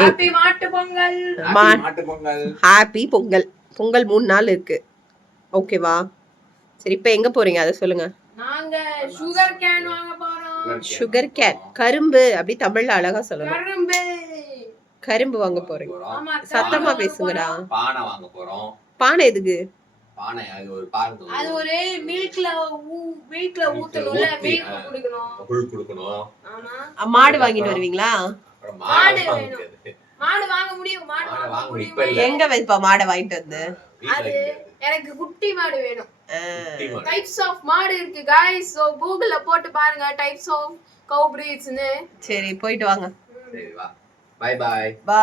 Happy மாட்டு பொங்கல். மாட்டு Pongal. Happy Pongal. Pongal 3 நாள் இருக்கு. ஓகேவா? சரி, இப்போ எங்க போறீங்க அதை சொல்லுங்க. நாங்க சுகர் கேன் வாங்க போறோம். சுகர் கேன், கரும்பு, அப்படி தமிழ்ல அழகா சொல்லணும். கரும்பு. கரும்பு வாங்க போறீங்க. சத்தமா பேசுங்கடா. பானை வாங்க போறோம். பானை எதுக்கு? பானை அது ஒரு பானை. அது ஒரு மில்க்ல ஊத்தணும்ல, மில்க் குடிக்கணும். ஆமா. மாடு வாங்கிட்டு வருவீங்களா? மாடு வேணும். மாடு வாங்க முடியும். மாடு வாங்க முடியும். எங்க வைப்பா மாடை வாங்கிட்டு வந்து? அது எனக்கு குட்டி மாடு வேணும். டைப்ஸ் ஆஃப் மாடு இருக்கு गाइस. சோ கூகுள்ல போட்டு பாருங்க டைப்ஸ் ஆஃப் கவ் பிரீட்ஸ்னு. சரி, போயிட்டு வாங்க. சரி வா. By by. பை.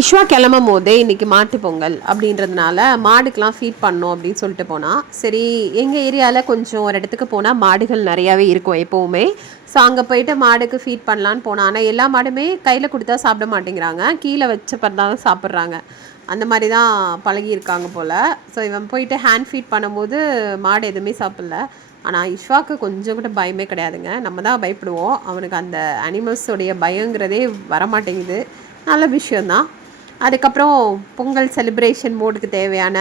இஷ்வா கிளம்பும் போதே இன்னைக்கு மாட்டு பொங்கல் அப்படின்றதுனால மாடுக்கெலாம் ஃபீட் பண்ணோம் அப்படின்னு சொல்லிட்டு போனால், சரி எங்கள் ஏரியாவில் கொஞ்சம் ஒரு இடத்துக்கு போனால் மாடுகள் நிறையாவே இருக்கும் எப்போவுமே. ஸோ அங்கே போயிட்டு மாடுக்கு ஃபீட் பண்ணலான்னு போனால், ஆனால் எல்லா மாடுமே கையில் கொடுத்தா சாப்பிட மாட்டேங்கிறாங்க, கீழே வச்ச தான் சாப்பிட்றாங்க. அந்த மாதிரி தான் பழகியிருக்காங்க போல். ஸோ இவன் போயிட்டு ஹேண்ட் ஃபீட் பண்ணும்போது மாடு எதுவுமே சாப்பிடல. ஆனால் இஷ்வாக்கு கொஞ்சம் கூட பயமே கிடையாதுங்க. நம்ம தான் பயப்படுவோம், அவனுக்கு அந்த அனிமல்ஸோடைய பயங்கிறதே வரமாட்டேங்குது. நல்ல விஷயந்தான். அதுக்கப்புறம் பொங்கல் செலிப்ரேஷன் மோடுக்கு தேவையான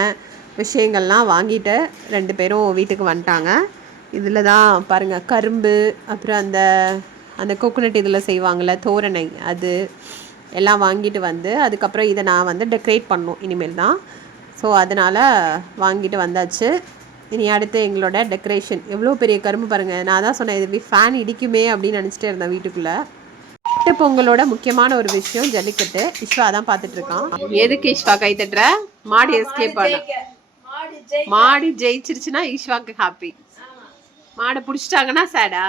விஷயங்கள்லாம் வாங்கிட்டு 2 பேரும் வீட்டுக்கு வந்துட்டாங்க. இதில் தான் பாருங்கள், கரும்பு, அப்புறம் அந்த கோகோனட் இதில் செய்வாங்கள்ல தோரணை, அது எல்லாம் வாங்கிட்டு வந்து அதுக்கப்புறம் இதை நான் வந்து டெக்கரேட் பண்ணணும் இனிமேல் தான். ஸோ அதனால் வாங்கிட்டு வந்தாச்சு. இனி அடுத்து எங்களோட டெக்கரேஷன். எவ்வளோ பெரிய கரும்பு பாருங்கள். நான் தான் சொன்னேன் இது ஃபேன் இடிக்குமே அப்படின்னு நினச்சிட்டே இருந்தேன் வீட்டுக்குள்ளே. மாட்டு பொங்கலோட முக்கியமான ஒரு விஷயம் ஜல்லிக்கட்டு. இஷ்வா தான் பார்த்துட்டு இருக்கான். எதுக்கு இஷ்வா கை தட்டுற? மாடு எஸ்கேப் பண்ண. மாடு ஜெயிச்சிருச்சுன்னா இஷ்வாக்கு ஹாப்பி. மாடை பிடிச்சிட்டாங்கன்னா சேடா?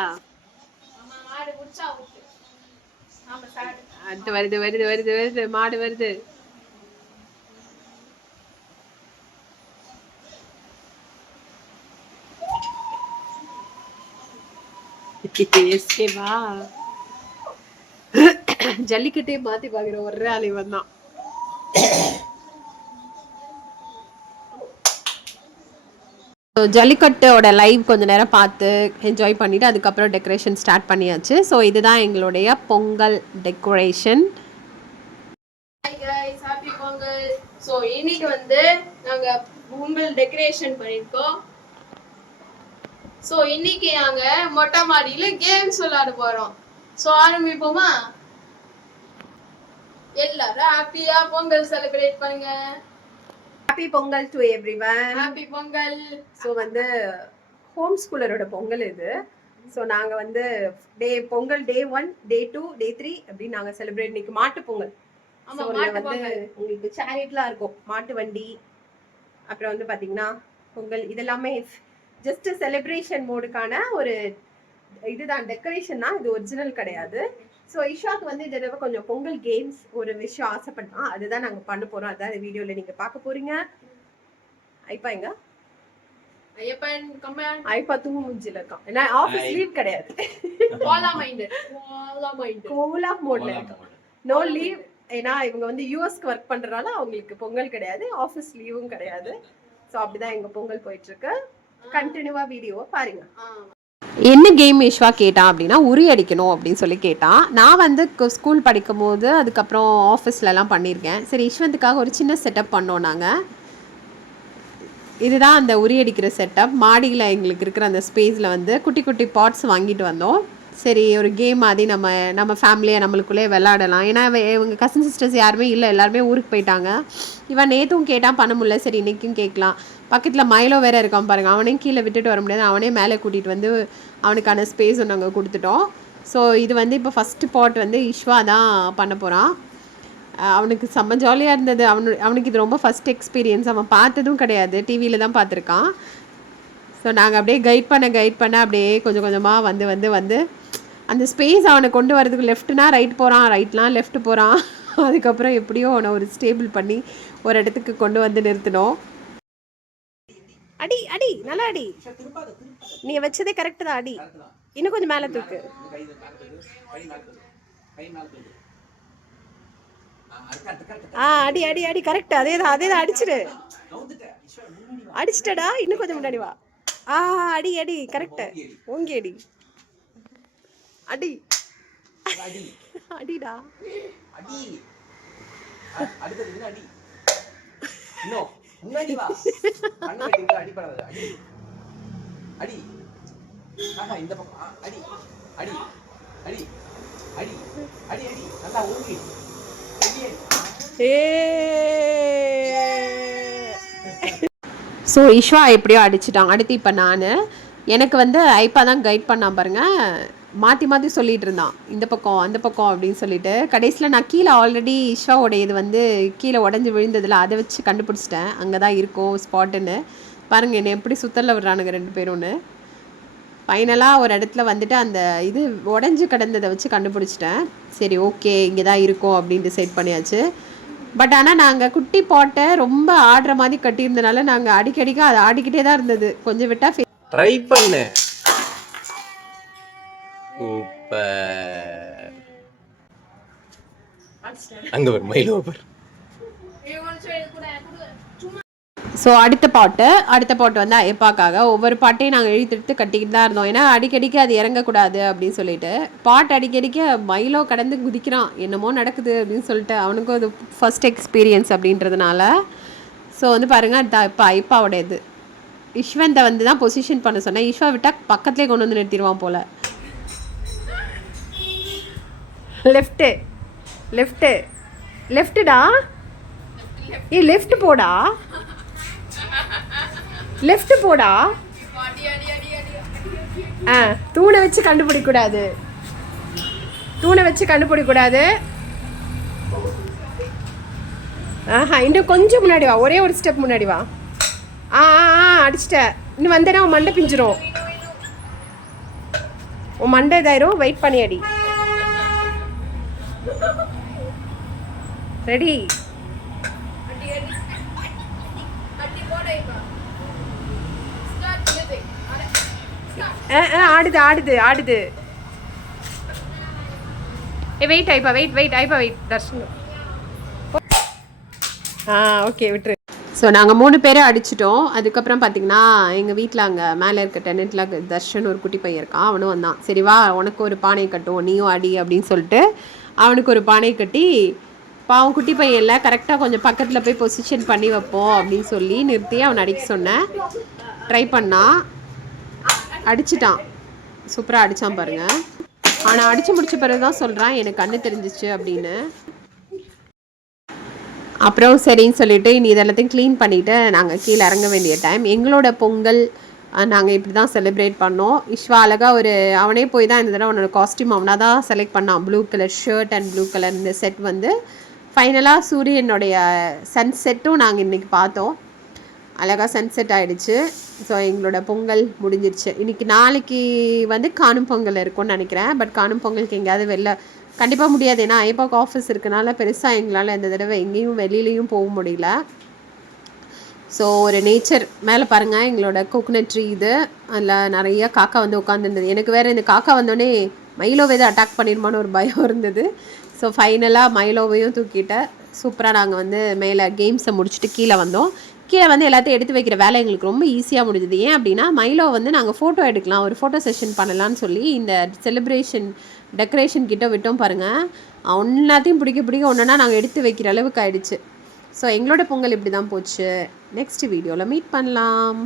அடுத்து வருது வருது வருது வருது மாடு வருது. எஸ்கேவா? ஜல்லிக்கட்டே மாத்தி பாக்குற ஒரே ஆள் இவன் தான். ஜல்லிக்கட்டோட லைவ் கொஞ்ச நேரம் பார்த்து என்ஜாய் பண்ணிட்டு அதுக்கப்புறம் டெக்கரேஷன் ஸ்டார்ட் பண்ணியாச்சு. ஸோ இதுதான் எங்களுடைய Pongal decoration. Happy Pongal. So இன்னைக்கு வந்து நாங்க பொங்கல் டெக்கரேஷன் பண்ணிருக்கோம். ஸோ இன்னைக்கு நாங்க மொட்டை மாடியில கேம்ஸ் விளையாட போறோம். ஸோ ஆரம்பிப்போமா? எல்லாரும் ஹாப்பியா பொங்கல் செலிப்ரேட் பண்ணுங்க. Happy Pongal to everyone. Happy Pongal. So வந்து ஹோம் ஸ்கூலரோட பொங்கல் இது. ஸோ நாங்கள் வந்து பொங்கல் டே 1, டே 2, டே 3 அப்படின்னு நாங்கள் செலிப்ரேட். இன்னைக்கு மாட்டு பொங்கல். வந்து உங்களுக்கு சேரிட்லாம் இருக்கும், மாட்டு வண்டி, அப்புறம் வந்து பார்த்தீங்கன்னா பொங்கல், இதெல்லாமே ஜஸ்ட் செலிப்ரேஷன் மோடுக்கான ஒரு இதுதான், டெக்கரேஷன் தான், இது ஒரிஜினல் கிடையாது. ஸோ இஷாக்கு வந்து இந்த தடவை கொஞ்சம் பொங்கல் கேம்ஸ் ஒரு விஷயம் ஆசைப்பட்டான், அதுதான் நாங்கள் பண்ண போகிறோம். அதான் வீடியோவில் நீங்கள் பார்க்க போகிறீங்க. ஐப்பா எங்க? ஐப்பா தூங்கு மூஞ்சில இருக்கான். ஏன்னா ஆஃபீஸ் லீவ் கிடையாது, கோல் ஆஃப் மோட்ல இருக்கான். No leave. ஏன்னா இவங்க வந்து யூஎஸ்க்கு ஒர்க் பண்ணுறதுனால அவங்களுக்கு பொங்கல் கிடையாது, ஆஃபீஸ் லீவும் கிடையாது. ஸோ அப்படிதான் எங்கள் பொங்கல் போயிட்டுருக்கு. கண்டினியூவாக வீடியோவை பாருங்க. என்ன கேம் இஷ்வா கேட்டான் அப்படின்னா, உரி அடிக்கணும் அப்படின்னு சொல்லி கேட்டான். நான் வந்து ஸ்கூல் படிக்கும் போது அதுக்கப்புறம் ஆஃபீஸ்லலாம் பண்ணியிருக்கேன். சரி இஷ்வந்துக்காக ஒரு சின்ன செட்டப் பண்ணோம் நாங்கள். இதுதான் அந்த உரி அடிக்கிற செட்டப். மாடியில் எங்களுக்கு இருக்கிற அந்த ஸ்பேஸில் வந்து குட்டி குட்டி பாட்ஸ் வாங்கிட்டு வந்தோம். சரி ஒரு கேம் மாதிரி நம்ம ஃபேமிலியை நம்மளுக்குள்ளே விளாடலாம். ஏன்னா இவங்க கசின் சிஸ்டர்ஸ் யாருமே இல்லை, எல்லாருமே ஊருக்கு போயிட்டாங்க. இவன் நேற்றும் கேட்டான், பண்ண முடியல. சரி இன்றைக்கும் கேட்கலாம். பக்கத்தில் மைலோ வேறு இருக்கான் பாருங்கள், அவனையும் கீழே விட்டுட்டு வர முடியாது, அவனே மேலே கூட்டிகிட்டு வந்து அவனுக்கான ஸ்பேஸ் நாங்கள் கொடுத்துட்டோம். ஸோ இது வந்து இப்போ ஃபஸ்ட்டு பாட் வந்து இஷ்வா தான் பண்ண போகிறான். அவனுக்கு செம்ம ஜாலியாக இருந்தது. அவனுக்கு இது ரொம்ப ஃபஸ்ட் எக்ஸ்பீரியன்ஸ். அவன் பார்த்ததும் கிடையாது, டிவியில் தான் பார்த்துருக்கான். ஸோ நாங்கள் அப்படியே கைட் பண்ண அப்படியே கொஞ்சம் கொஞ்சமாக வந்து அந்த ஸ்பேஸ் அவனை கொண்டு வரதுக்கு லெஃப்ட்னா ரைட் போகிறான், ரைட்லாம் லெஃப்ட் போகிறான். அதுக்கப்புறம் எப்படியோ அவனை ஒரு ஸ்டேபிள் பண்ணி ஒரு இடத்துக்கு கொண்டு வந்து நிறுத்தினோம். அடி அடி நல்லா அடி, நீ வச்சதே கரெக்டு தான். அடி இன்னும் கொஞ்சம் மேலே தூக்கு. அடி அடி அடி கரெக்ட், அதேதான் அடிச்சிடு. அடிச்சிட்டடா, இன்னும் கொஞ்சம் முன்னாடி வா. அடி அடி கரெக்ட், ஓங்கி அடி அடி அடிடா. அடுத்தது இன்னும் அடி. இன்னும் முன்னாடி வா. கண்ணு கட்டிங்க அடிப்படாத. அடி. அடி. ஆஹா இந்த பக்கம் அடி. அடி. அடி. அடி. அடி அடி. நல்லா ஊங்கி. ஸோ இஷ்வா எப்படியோ அடிச்சிட்டான். அடுத்து இப்போ நான் எனக்கு வந்து ஐப்பா தான் கைட் பண்ணான் பாருங்க. மாற்றி மாற்றி சொல்லிட்டு இருந்தான் இந்த பக்கம் அந்த பக்கம் அப்படின்னு சொல்லிட்டு. கடைசியில் நான் கீழே ஆல்ரெடி இஷ்வாவோட இது வந்து கீழே உடஞ்சி விழுந்ததில் அதை வச்சு கண்டுபிடிச்சிட்டேன் அங்கே தான் இருக்கும் ஸ்பாட்டுன்னு. பாருங்கள் என்னை எப்படி சுத்தரில் விடுறானுங்க 2 பேரும்னு. ஃபைனலாக ஒரு இடத்துல வந்துட்டு அந்த இது உடஞ்சி கிடந்ததை வச்சு கண்டுபிடிச்சிட்டேன். சரி ஓகே இங்கே தான் இருக்கும் அப்படின்னு டிசைட் பண்ணியாச்சு. பட் ஆனால் நாங்கள் குட்டி பாட்டை ரொம்ப ஆடுற மாதிரி கட்டியிருந்தனால நாங்கள் அடிக்கடிக்க அது ஆடிக்கிட்டே தான் இருந்தது. கொஞ்சம் விட்டால் ட்ரை பண்ணு. சூப்பர். அங்க ஒரு மயிலோ பார். ஸோ அடுத்த பாட்டு வந்து ஐப்பாக்காக ஒவ்வொரு பாட்டையும் நாங்கள் இழுத்து கட்டிக்கிட்டு தான் இருந்தோம். ஏன்னா அடிக்கடிக்கு அது இறங்கக்கூடாது அப்படின்னு சொல்லிட்டு. பாட்டு அடிக்கடிக்க மயிலோ கடந்து குதிக்கிறான் என்னமோ நடக்குது அப்படின்னு சொல்லிட்டு. அவனுக்கும் அது ஃபர்ஸ்ட் எக்ஸ்பீரியன்ஸ் அப்படின்றதுனால. ஸோ வந்து பாருங்கள் இப்போ ஐப்பாவோட இது இஷ்வந்தை வந்து தான் பொசிஷன் பண்ண சொன்னேன். இஷ்வா விட்டால் பக்கத்துலேயே கொண்டு வந்து நிறுத்திடுவான் போல். லெஃப்ட்டு லெஃப்ட்டு லெஃப்ட்டுடா. லெஃப்ட் போடா. லெஃப்ட் போடா. தூணை வச்சு கண்டுபிடிக்கூடாது. இன்னும் கொஞ்சம் முன்னாடி வா. ஒரே ஒரு ஸ்டெப் முன்னாடி வா. அடிச்சிட்ட. இன்னும் வந்தேன்னா உன் மண்டை பிஞ்சிரும். உன் மண்டை இதாயிரும். வெயிட் பண்ணி அடி. ரெடி. ஆடுது. வெயிட் ஐப்பா வெயிட் தர்ஷன். ஓகே விட்டுரு. ஸோ நாங்கள் 3 பேரை அடிச்சிட்டோம். அதுக்கப்புறம் பார்த்தீங்கன்னா எங்கள் வீட்டில் அங்கே மேலே இருக்க டெனட்டில் தர்ஷன் ஒரு குட்டி பையன் இருக்கான். அவனும் வந்தான். சரி வா உனக்கு ஒரு பானை கட்டுவோம் நீயும் அடி அப்படின்னு சொல்லிட்டு அவனுக்கு ஒரு பானை கட்டி பாவம் குட்டி பையனில் கரெக்டாக கொஞ்சம் பக்கத்தில் போய் பொசிஷன் பண்ணி வைப்போம் அப்படின்னு சொல்லி நிறுத்தி அவனை அடிக்க சொன்னேன். ட்ரை பண்ணான், அடிச்சிட்டான். சூப்பராக அடித்தான் பாருங்கள். ஆனால் அடித்து முடித்த பிறகு தான் சொல்கிறான் எனக்கு கண்ணு தெரிஞ்சிச்சு அப்படின்னு. அப்புறம் சரின்னு சொல்லிவிட்டு இனி இதெல்லாத்தையும் க்ளீன் பண்ணிவிட்டு நாங்கள் கீழே இறங்க வேண்டிய டைம். எங்களோட பொங்கல் நாங்கள் இப்படி தான் செலிப்ரேட் பண்ணோம். இஷ்வா அழகாக அவனே போய் தான் இந்த தடவை அவனோட காஸ்டியூம் அவனாக தான் செலக்ட் பண்ணான். Blue colour shirt and blue colour இந்த செட் வந்து ஃபைனலாக சூரியனுடைய சன்செட்டும் நாங்கள் இன்றைக்கி பார்த்தோம். அழகாக சன்செட் ஆகிடுச்சு. ஸோ எங்களோட பொங்கல் முடிஞ்சிருச்சு. நாளைக்கு வந்து காணும் பொங்கல் இருக்கும்னு நினைக்கிறேன். பட் காணும் பொங்கலுக்கு எங்கேயாவது வெளில கண்டிப்பாக முடியாது. ஏன்னா ஐபாக் ஆஃபீஸ் இருக்கனால பெருசாக எங்களால் இந்த தடவை எங்கேயும் வெளியிலையும் போக முடியல. ஸோ ஒரு நேச்சர் மேலே பாருங்கள் எங்களோட கோகனட் ட்ரீ இது. அதில் நிறைய காக்கா வந்து உட்காந்துருந்தது. எனக்கு வேறு இந்த காக்கா வந்தோடனே மைலோவை தான் அட்டாக் பண்ணிடுமான்னு ஒரு பயம் இருந்தது. ஸோ ஃபைனலாக மைலோவையும் தூக்கிட்டேன். சூப்பராக நாங்கள் வந்து மேலே கேம்ஸை முடிச்சுட்டு கீழே வந்தோம். கீழே வந்து எல்லாத்தையும் எடுத்து வைக்கிற வேலை எங்களுக்கு ரொம்ப ஈஸியாக முடிஞ்சுது. ஏன் அப்படின்னா மைலோ வந்து நாங்கள் ஃபோட்டோ எடுக்கலாம், ஒரு ஃபோட்டோ செஷன் பண்ணலான்னு சொல்லி இந்த செலிப்ரேஷன் டெக்கரேஷன் கிட்ட விட்டோம் பாருங்கள். எல்லாத்தையும் பிடிக்க ஒன்றுனா நாங்கள் எடுத்து வைக்கிற அளவுக்கு ஆயிடுச்சு. ஸோ எங்களோட பொங்கல் இப்படி தான் போச்சு. நெக்ஸ்ட் வீடியோவில் மீட் பண்ணலாம்.